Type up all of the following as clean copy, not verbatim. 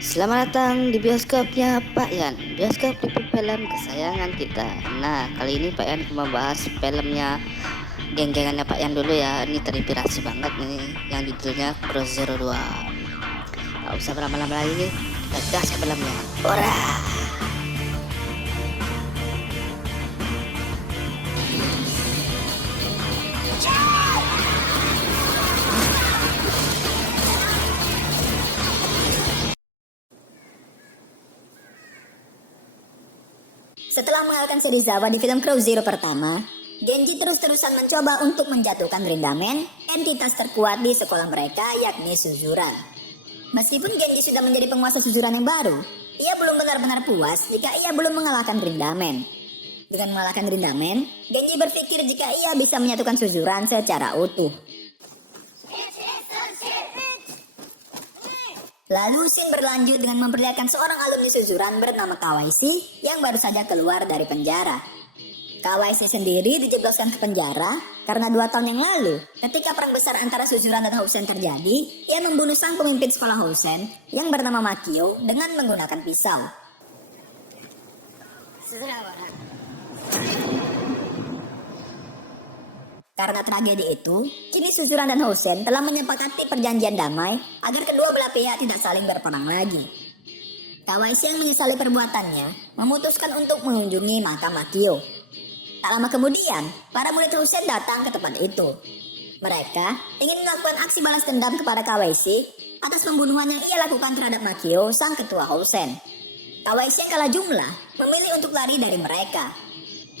Selamat datang di bioskopnya Pak Yan, bioskop TV film kesayangan kita. Nah, kali ini Pak Yan membahas filmnya geng-gengannya Pak Yan dulu ya. Ini terinspirasi banget nih, yang judulnya Cross Zero 2. Gak usah berlama-lama lagi nih, kita gas ke filmnya. Ora! Setelah mengalahkan Serizawa di film Cross Zero pertama, Genji terus-terusan mencoba untuk menjatuhkan Grindamen, entitas terkuat di sekolah mereka yakni Suzuran. Meskipun Genji sudah menjadi penguasa Suzuran yang baru, ia belum benar-benar puas jika ia belum mengalahkan Grindamen. Dengan mengalahkan Grindamen, Genji berpikir jika ia bisa menyatukan Suzuran secara utuh. Lalu scene berlanjut dengan memperlihatkan seorang alumni Suzuran bernama Kawaishi yang baru saja keluar dari penjara. Kawaishi sendiri dijebloskan ke penjara karena 2 tahun yang lalu ketika perang besar antara Suzuran dan Housen terjadi, ia membunuh sang pemimpin sekolah Housen yang bernama Makio dengan menggunakan pisau. Karena tragedi itu, kini Suzuran dan Housen telah menyepakati perjanjian damai agar kedua belah pihak tidak saling berperang lagi. Kawaishi yang menyesali perbuatannya memutuskan untuk mengunjungi makam Makio. Tak lama kemudian, para murid Housen datang ke tempat itu. Mereka ingin melakukan aksi balas dendam kepada Kawaishi atas pembunuhan yang ia lakukan terhadap Makio, sang ketua Housen. Kawaishi yang kalah jumlah memilih untuk lari dari mereka.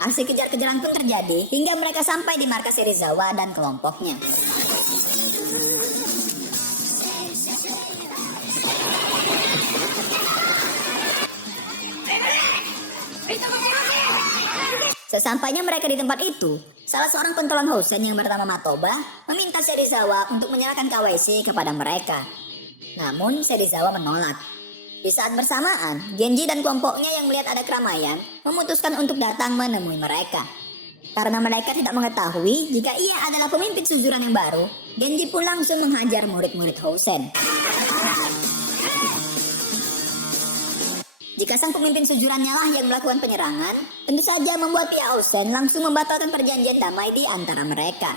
Aksi kejar-kejaran pun terjadi hingga mereka sampai di markas Serizawa dan kelompoknya. Sesampainya mereka di tempat itu, salah seorang pentolan Housen yang bernama Matoba meminta Serizawa untuk menyerahkan Kawaishi kepada mereka. Namun Serizawa menolak. Di saat bersamaan, Genji dan kelompoknya yang melihat ada keramaian memutuskan untuk datang menemui mereka. Karena mereka tidak mengetahui jika ia adalah pemimpin Suzuran yang baru, Genji pun langsung menghajar murid-murid Housen. Jika sang pemimpin Suzurannya lah yang melakukan penyerangan, tentu saja membuat pihak Housen langsung membatalkan perjanjian damai di antara mereka.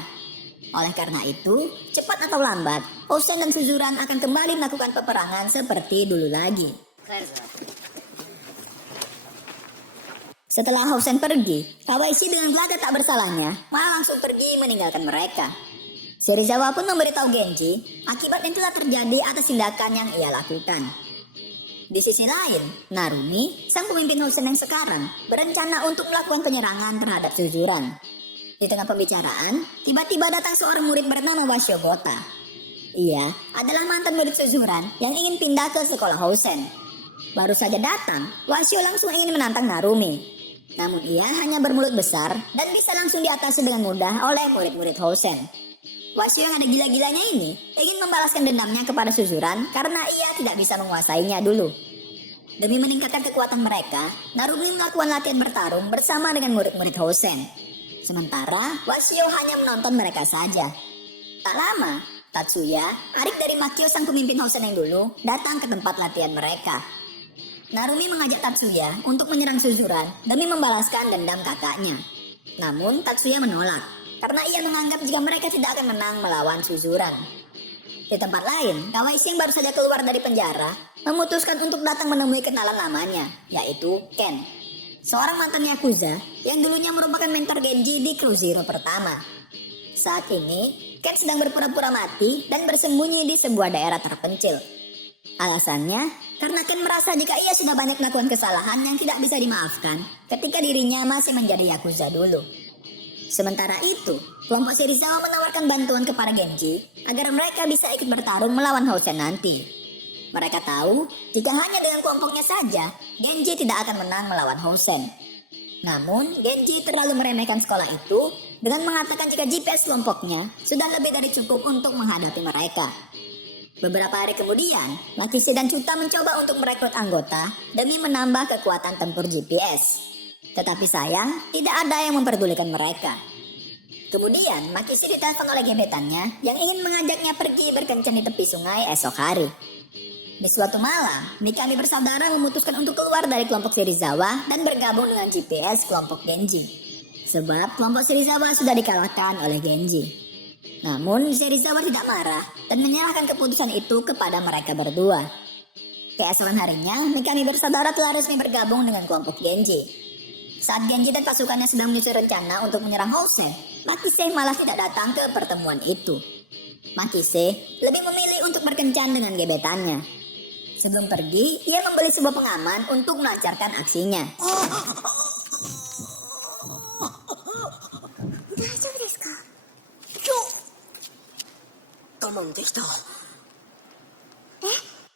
Oleh karena itu, cepat atau lambat, Housen dan Suzuran akan kembali melakukan peperangan seperti dulu lagi. Setelah Housen pergi, Kawaishi dengan gelagat tak bersalahnya malah langsung pergi meninggalkan mereka. Serizawa pun memberitahu Genji akibat yang telah terjadi atas tindakan yang ia lakukan. Di sisi lain, Narumi, sang pemimpin Housen yang sekarang, berencana untuk melakukan penyerangan terhadap Suzuran. Di tengah pembicaraan, tiba-tiba datang seorang murid bernama Washyogota. Ia adalah mantan murid Suzuran yang ingin pindah ke sekolah Housen. Baru saja datang, Wasyo langsung ingin menantang Narumi. Namun ia hanya bermulut besar dan bisa langsung diatasi dengan mudah oleh murid-murid Housen. Wasyo yang ada gila-gilanya ini ingin membalaskan dendamnya kepada Suzuran karena ia tidak bisa menguasainya dulu. Demi meningkatkan kekuatan mereka, Narumi melakukan latihan bertarung bersama dengan murid-murid Housen. Sementara Wasyo hanya menonton mereka saja. Tak lama, Tatsuya, adik dari Makio sang pemimpin Housen yang dulu, datang ke tempat latihan mereka. Narumi mengajak Tatsuya untuk menyerang Suzuran demi membalaskan dendam kakaknya. Namun Tatsuya menolak, karena ia menganggap jika mereka tidak akan menang melawan Suzuran. Di tempat lain, Kawaishi yang baru saja keluar dari penjara, memutuskan untuk datang menemui kenalan lamanya, yaitu Ken. Seorang mantan Yakuza yang dulunya merupakan mentor Genji di Cross Zero pertama. Saat ini, Ken sedang berpura-pura mati dan bersembunyi di sebuah daerah terpencil. Alasannya, karena Ken merasa jika ia sudah banyak melakukan kesalahan yang tidak bisa dimaafkan ketika dirinya masih menjadi Yakuza dulu. Sementara itu, kelompok Serizawa menawarkan bantuan kepada Genji agar mereka bisa ikut bertarung melawan Housen nanti. Mereka tahu jika hanya dengan kelompoknya saja, Genji tidak akan menang melawan Housen. Namun, Genji terlalu meremehkan sekolah itu dengan mengatakan jika GPS kelompoknya sudah lebih dari cukup untuk menghadapi mereka. Beberapa hari kemudian, Makise dan Chuta mencoba untuk merekrut anggota demi menambah kekuatan tempur GPS. Tetapi sayang, tidak ada yang memperdulikan mereka. Kemudian, Makise ditelepon oleh gebetannya yang ingin mengajaknya pergi berkencan di tepi sungai esok hari. Di suatu malam, Mikami bersaudara memutuskan untuk keluar dari kelompok Serizawa dan bergabung dengan GPS kelompok Genji. Sebab kelompok Serizawa sudah dikalahkan oleh Genji. Namun Serizawa tidak marah dan menyerahkan keputusan itu kepada mereka berdua. Keesokan harinya, Mikami bersaudara telah resmi bergabung dengan kelompok Genji. Saat Genji dan pasukannya sedang menyusun rencana untuk menyerang Housei, Makise malah tidak datang ke pertemuan itu. Makise lebih memilih untuk berkencan dengan gebetannya. Sebelum pergi, ia membeli sebuah pengaman untuk melancarkan aksinya.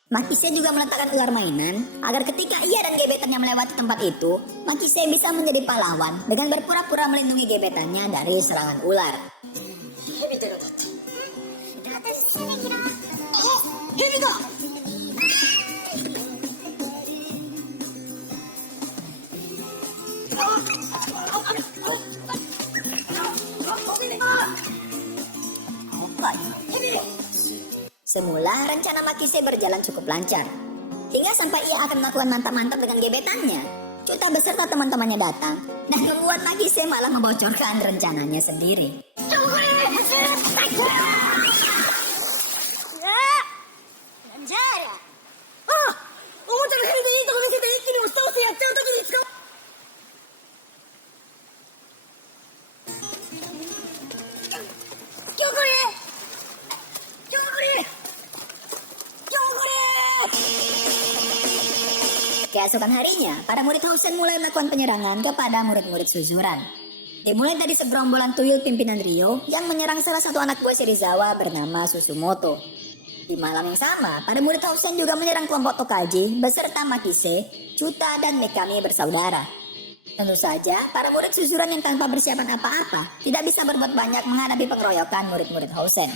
Makise juga meletakkan ular mainan agar ketika ia dan gebetannya melewati tempat itu, Makise bisa menjadi pahlawan dengan berpura-pura melindungi gebetannya dari serangan ular. Semula rencana Makise berjalan cukup lancar, hingga sampai ia akan melakukan mantap-mantap dengan gebetannya. Chuta beserta teman-temannya datang dan membuat Makise malah membocorkan rencananya sendiri. Keesokan harinya, para murid Housei mulai melakukan penyerangan kepada murid-murid Suzuran. Dimulai dari segerombolan tuyul pimpinan Ryo yang menyerang salah satu anak buah Serizawa bernama Susumoto. Di malam yang sama, para murid Housei juga menyerang kelompok Tokaji beserta Makise, Chuta, dan Mikami bersaudara. Tentu saja, para murid Suzuran yang tanpa persiapan apa-apa tidak bisa berbuat banyak menghadapi pengeroyokan murid-murid Housei.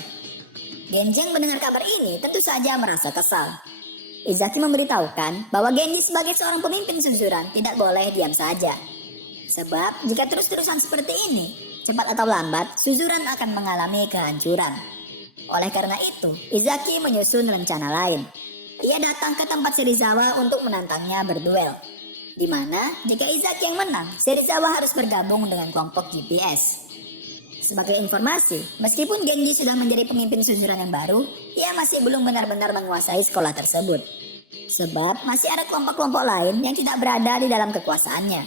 Genji yang mendengar kabar ini tentu saja merasa kesal. Izaki memberitahukan bahwa Genji sebagai seorang pemimpin Suzuran tidak boleh diam saja. Sebab jika terus-terusan seperti ini, cepat atau lambat Suzuran akan mengalami kehancuran. Oleh karena itu, Izaki menyusun rencana lain. Ia datang ke tempat Serizawa untuk menantangnya berduel. Di mana jika Izaki yang menang, Serizawa harus bergabung dengan kelompok GPS. Sebagai informasi, meskipun Genji sudah menjadi pemimpin Suzuran yang baru, ia masih belum benar-benar menguasai sekolah tersebut. Sebab masih ada kelompok-kelompok lain yang tidak berada di dalam kekuasaannya.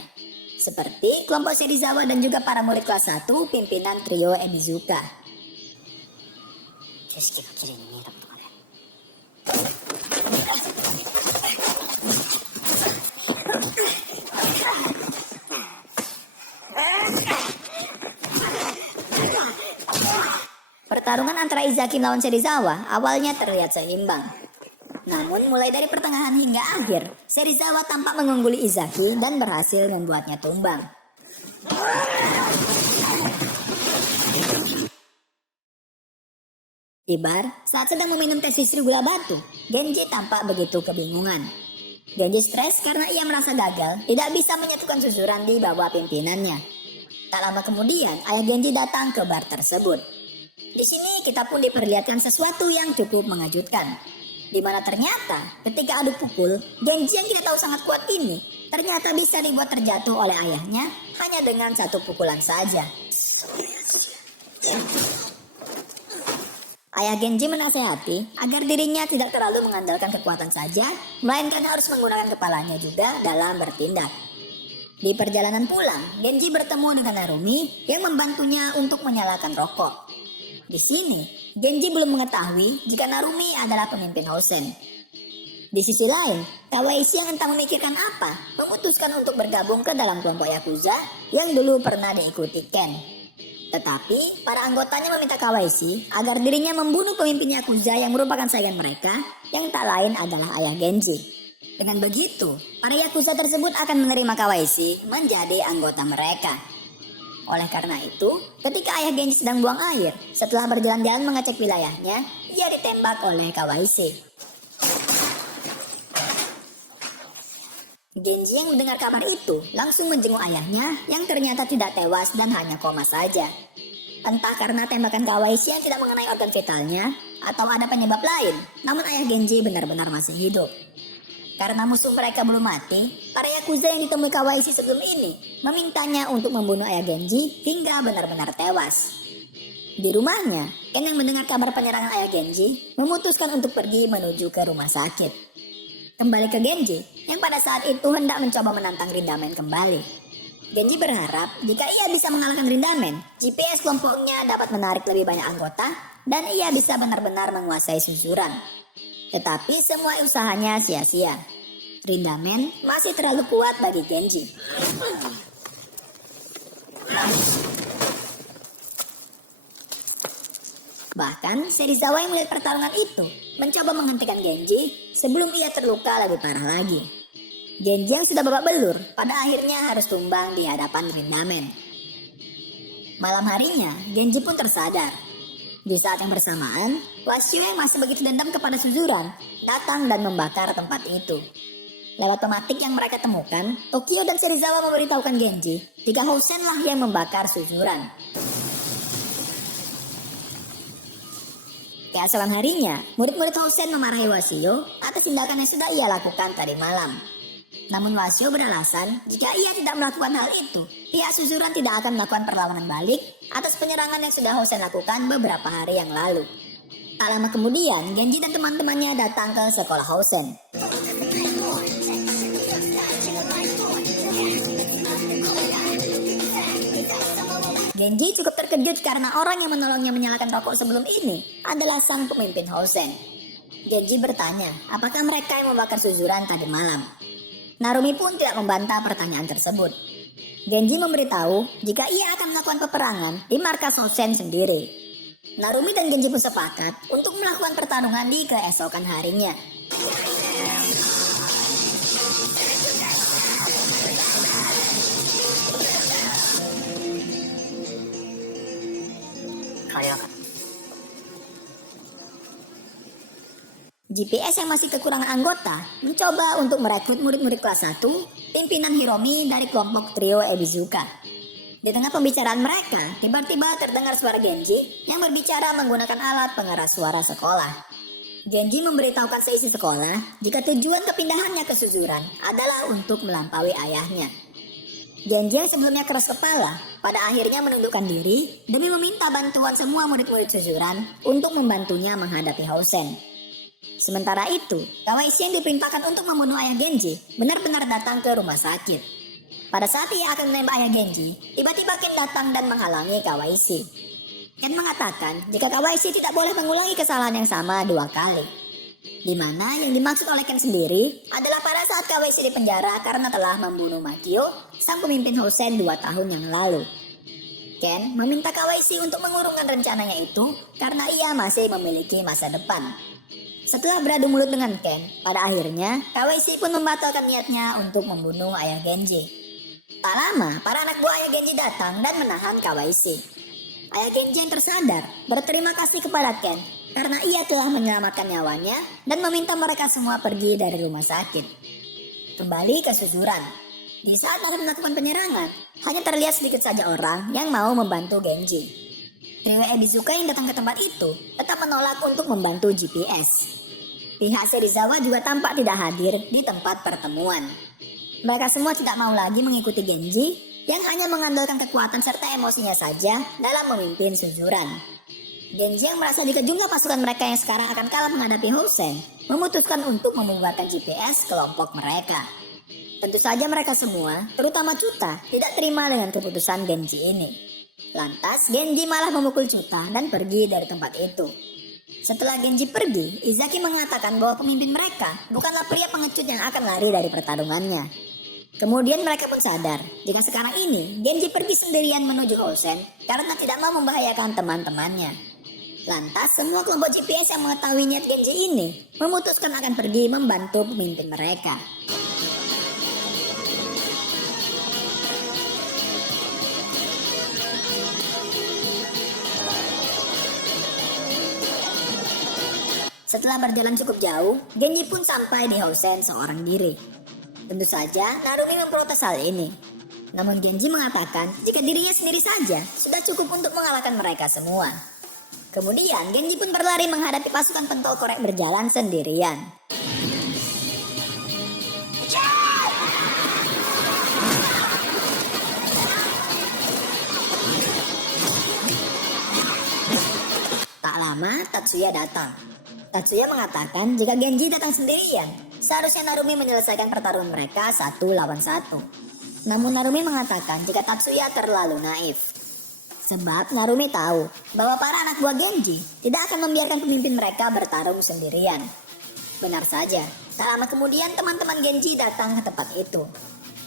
Seperti kelompok Serizawa dan juga para murid kelas 1 pimpinan trio Enizuka. Pertarungan antara Izaki melawan Serizawa awalnya terlihat seimbang. Namun mulai dari pertengahan hingga akhir, Serizawa tampak mengungguli Izaki dan berhasil membuatnya tumbang. Di bar, saat sedang meminum teh sisri gula batu, Genji tampak begitu kebingungan. Genji stres karena ia merasa gagal tidak bisa menyatukan Suzuran di bawah pimpinannya. Tak lama kemudian, ayah Genji datang ke bar tersebut. Di sini kita pun diperlihatkan sesuatu yang cukup mengejutkan. Di mana ternyata ketika adu pukul, Genji yang kita tahu sangat kuat ini ternyata bisa dibuat terjatuh oleh ayahnya hanya dengan satu pukulan saja. Ayah Genji menasehati agar dirinya tidak terlalu mengandalkan kekuatan saja, melainkan harus menggunakan kepalanya juga dalam bertindak. Di perjalanan pulang, Genji bertemu dengan Narumi yang membantunya untuk menyalakan rokok. Di sini, Genji belum mengetahui jika Narumi adalah pemimpin Hosen. Di sisi lain, Kawaishi yang entah memikirkan apa, memutuskan untuk bergabung ke dalam kelompok Yakuza yang dulu pernah diikuti Ken. Tetapi, para anggotanya meminta Kawaishi agar dirinya membunuh pemimpin Yakuza yang merupakan saingan mereka, yang tak lain adalah ayah Genji. Dengan begitu, para Yakuza tersebut akan menerima Kawaishi menjadi anggota mereka. Oleh karena itu, ketika ayah Genji sedang buang air, setelah berjalan-jalan mengecek wilayahnya, ia ditembak oleh Kawaishi. Genji yang mendengar kabar itu langsung menjenguk ayahnya yang ternyata tidak tewas dan hanya koma saja. Entah karena tembakan Kawaishi yang tidak mengenai organ vitalnya atau ada penyebab lain, namun ayah Genji benar-benar masih hidup. Karena musuh mereka belum mati, para Yakuza yang ditemui Kawaishi sebelum ini memintanya untuk membunuh ayah Genji hingga benar-benar tewas. Di rumahnya, Ken yang mendengar kabar penyerangan ayah Genji memutuskan untuk pergi menuju ke rumah sakit. Kembali ke Genji, yang pada saat itu hendak mencoba menantang Rindamen kembali. Genji berharap jika ia bisa mengalahkan Rindamen, GPS kelompoknya dapat menarik lebih banyak anggota dan ia bisa benar-benar menguasai Suzuran. Tetapi semua usahanya sia-sia. Rindamen masih terlalu kuat bagi Genji. Bahkan Serizawa yang melihat pertarungan itu mencoba menghentikan Genji sebelum ia terluka lebih parah lagi. Genji yang sudah babak belur pada akhirnya harus tumbang di hadapan Rindamen. Malam harinya Genji pun tersadar. Di saat yang bersamaan, Wasio yang masih begitu dendam kepada Suzuran datang dan membakar tempat itu. Lewat pematik yang mereka temukan, Tokyo dan Serizawa memberitahukan Genji jika Housen lah yang membakar Suzuran. Keesokan harinya, murid-murid Housen memarahi Wasio atas tindakan yang sudah ia lakukan tadi malam. Namun Wasio beralasan jika ia tidak melakukan hal itu, pihak Suzuran tidak akan melakukan perlawanan balik atas penyerangan yang sudah Housen lakukan beberapa hari yang lalu. Tak lama kemudian, Genji dan teman-temannya datang ke sekolah Housen. Genji cukup terkejut karena orang yang menolongnya menyalakan rokok sebelum ini adalah sang pemimpin Housen. Genji bertanya, apakah mereka yang membakar Suzuran tadi malam? Narumi pun tidak membantah pertanyaan tersebut. Genji memberitahu jika ia akan melakukan peperangan di markas Housen sendiri. Narumi dan Genji pun sepakat untuk melakukan pertarungan di keesokan harinya. GPS yang masih kekurangan anggota mencoba untuk merekrut murid-murid kelas 1 pimpinan Hiromi dari kelompok trio Ebizuka. Di tengah pembicaraan mereka, tiba-tiba terdengar suara Genji yang berbicara menggunakan alat pengeras suara sekolah. Genji memberitahukan seisi sekolah jika tujuan kepindahannya ke Suzuran adalah untuk melampaui ayahnya. Genji yang sebelumnya keras kepala pada akhirnya menundukkan diri demi meminta bantuan semua murid-murid Suzuran untuk membantunya menghadapi Housen. Sementara itu, Kawaishi yang diperintahkan untuk membunuh ayah Genji benar-benar datang ke rumah sakit. Pada saat ia akan menembak ayah Genji, tiba-tiba Ken datang dan menghalangi Kawaishi. Ken mengatakan jika Kawaishi tidak boleh mengulangi kesalahan yang sama 2 kali. Di mana yang dimaksud oleh Ken sendiri adalah pada saat Kawaishi dipenjara karena telah membunuh Makio, sang pemimpin Housen 2 tahun yang lalu. Ken meminta Kawaishi untuk mengurungkan rencananya itu karena ia masih memiliki masa depan. Setelah beradu mulut dengan Ken, pada akhirnya Kawaishi pun membatalkan niatnya untuk membunuh ayah Genji. Tak lama, para anak buah ayah Genji datang dan menahan Kawaishi. Ayah Genji yang tersadar berterima kasih kepada Ken karena ia telah menyelamatkan nyawanya dan meminta mereka semua pergi dari rumah sakit. Kembali ke Suzuran. Di saat akan melakukan penyerangan, hanya terlihat sedikit saja orang yang mau membantu Genji. Trio Ebizuka yang datang ke tempat itu tetap menolak untuk membantu GPS. Pihak Serizawa juga tampak tidak hadir di tempat pertemuan. Mereka semua tidak mau lagi mengikuti Genji yang hanya mengandalkan kekuatan serta emosinya saja dalam memimpin Suzuran. Genji yang merasa jika jumlah pasukan mereka yang sekarang akan kalah menghadapi Housen memutuskan untuk membubarkan GPS kelompok mereka. Tentu saja mereka semua, terutama Chuta, tidak terima dengan keputusan Genji ini. Lantas Genji malah memukul Chuta dan pergi dari tempat itu. Setelah Genji pergi, Izaki mengatakan bahwa pemimpin mereka bukanlah pria pengecut yang akan lari dari pertarungannya. Kemudian mereka pun sadar jika sekarang ini Genji pergi sendirian menuju Housen karena tidak mau membahayakan teman-temannya. Lantas semua kelompok GPS yang mengetahui niat Genji ini memutuskan akan pergi membantu pemimpin mereka. Setelah berjalan cukup jauh, Genji pun sampai di Housen seorang diri. Tentu saja Narumi memprotes hal ini. Namun Genji mengatakan jika dirinya sendiri saja sudah cukup untuk mengalahkan mereka semua. Kemudian Genji pun berlari menghadapi pasukan pentol korek berjalan sendirian. Tak lama Tatsuya datang. Tatsuya mengatakan jika Genji datang sendirian, seharusnya Narumi menyelesaikan pertarungan mereka 1 lawan 1. Namun Narumi mengatakan jika Tatsuya terlalu naif. Sebab Narumi tahu bahwa para anak buah Genji tidak akan membiarkan pemimpin mereka bertarung sendirian. Benar saja, tak lama kemudian teman-teman Genji datang ke tempat itu.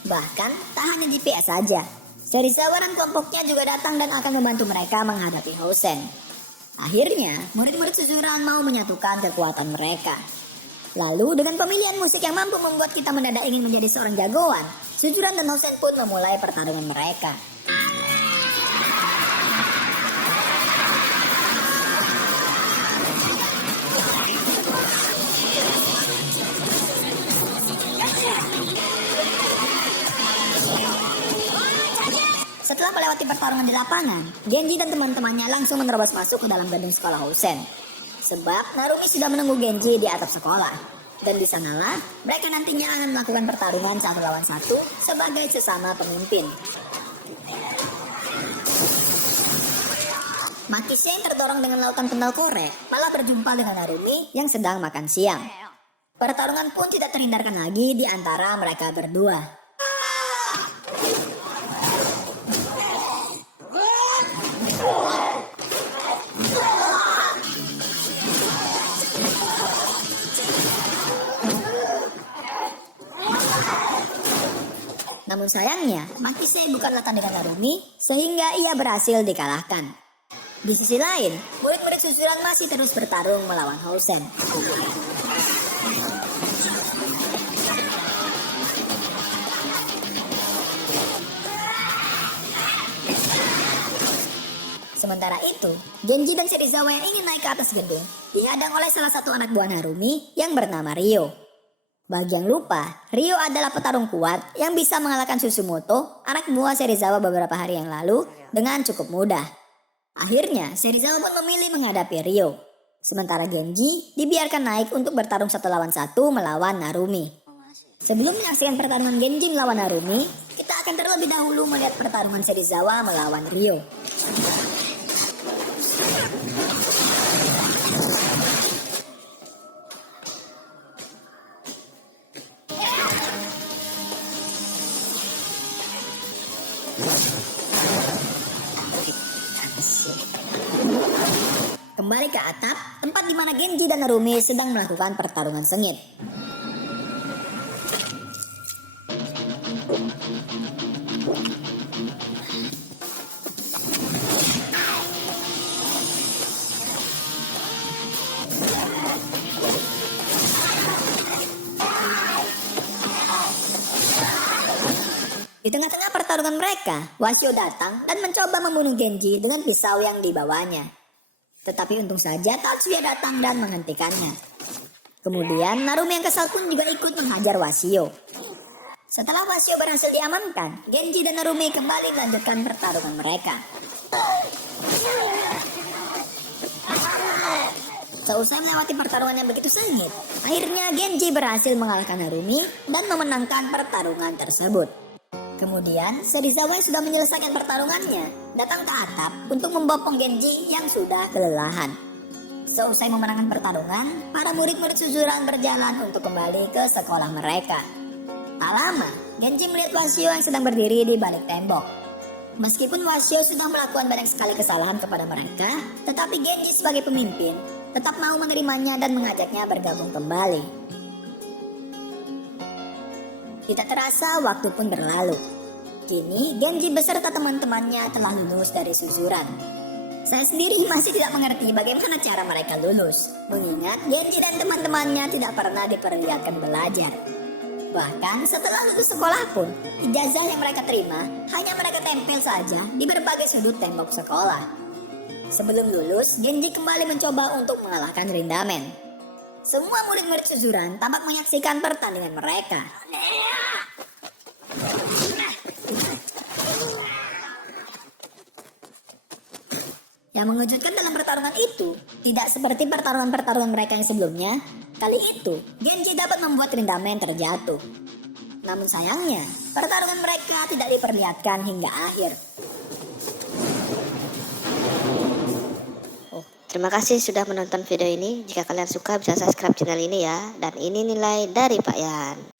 Bahkan tak hanya GPS saja, Serizawa dan kelompoknya juga datang dan akan membantu mereka menghadapi Housen. Akhirnya, murid-murid Suzuran mau menyatukan kekuatan mereka. Lalu dengan pemilihan musik yang mampu membuat kita mendadak ingin menjadi seorang jagoan, Suzuran dan Housen pun memulai pertarungan mereka. Setelah melewati pertarungan di lapangan, Genji dan teman-temannya langsung menerobos masuk ke dalam gedung sekolah Housen. Sebab Narumi sudah menunggu Genji di atap sekolah. Dan di sanalah mereka nantinya akan melakukan pertarungan 1 lawan 1 sebagai sesama pemimpin. Makise yang terdorong dengan lautan pendal korek malah berjumpa dengan Narumi yang sedang makan siang. Pertarungan pun tidak terhindarkan lagi di antara mereka berdua. Namun sayangnya, Makise bukanlah tandingan Narumi sehingga ia berhasil dikalahkan. Di sisi lain, murid-murid Suzuran masih terus bertarung melawan Housen. Sementara itu, Genji dan Serizawa yang ingin naik ke atas gedung dihadang oleh salah satu anak buah Narumi yang bernama Ryo. Bagi yang lupa, Ryo adalah petarung kuat yang bisa mengalahkan Susumoto, anak buah Serizawa beberapa hari yang lalu, dengan cukup mudah. Akhirnya, Serizawa pun memilih menghadapi Ryo. Sementara Genji dibiarkan naik untuk bertarung 1 lawan 1 melawan Narumi. Sebelum menyaksikan pertarungan Genji melawan Narumi, kita akan terlebih dahulu melihat pertarungan Serizawa melawan Ryo. Kembali ke atap, tempat di mana Genji dan Narumi sedang melakukan pertarungan sengit. Di tengah-tengah pertarungan mereka, Wasio datang dan mencoba membunuh Genji dengan pisau yang dibawanya. Tetapi untung saja Tatsuya datang dan menghentikannya. Kemudian Narumi yang kesal pun juga ikut menghajar Wasio. Setelah Wasio berhasil diamankan, Genji dan Narumi kembali melanjutkan pertarungan mereka. Seusai melewati pertarungan yang begitu sengit, akhirnya Genji berhasil mengalahkan Narumi dan memenangkan pertarungan tersebut. Kemudian, Serizawa yang sudah menyelesaikan pertarungannya datang ke atap untuk membopong Genji yang sudah kelelahan. Seusai memenangkan pertarungan, para murid-murid Suzuran berjalan untuk kembali ke sekolah mereka. Tak lama, Genji melihat Wasio yang sedang berdiri di balik tembok. Meskipun Wasio sudah melakukan banyak sekali kesalahan kepada mereka, tetapi Genji sebagai pemimpin tetap mau menerimanya dan mengajaknya bergabung kembali. Tidak terasa waktu pun berlalu. Kini Genji beserta teman-temannya telah lulus dari Suzuran. Saya sendiri masih tidak mengerti bagaimana cara mereka lulus, mengingat Genji dan teman-temannya tidak pernah diperlihatkan belajar. Bahkan setelah lulus sekolah pun, ijazah yang mereka terima hanya mereka tempel saja di berbagai sudut tembok sekolah. Sebelum lulus, Genji kembali mencoba untuk mengalahkan Rindamen. semua murid-murid Suzuran tampak menyaksikan pertandingan mereka. Yang mengejutkan dalam pertarungan itu, tidak seperti pertarungan-pertarungan mereka yang sebelumnya, kali itu Genji dapat membuat Rindamen terjatuh. Namun sayangnya, pertarungan mereka tidak diperlihatkan hingga akhir. Terima kasih sudah menonton video ini. Jika kalian suka bisa subscribe channel ini ya. Dan ini nilai dari Pak Yan.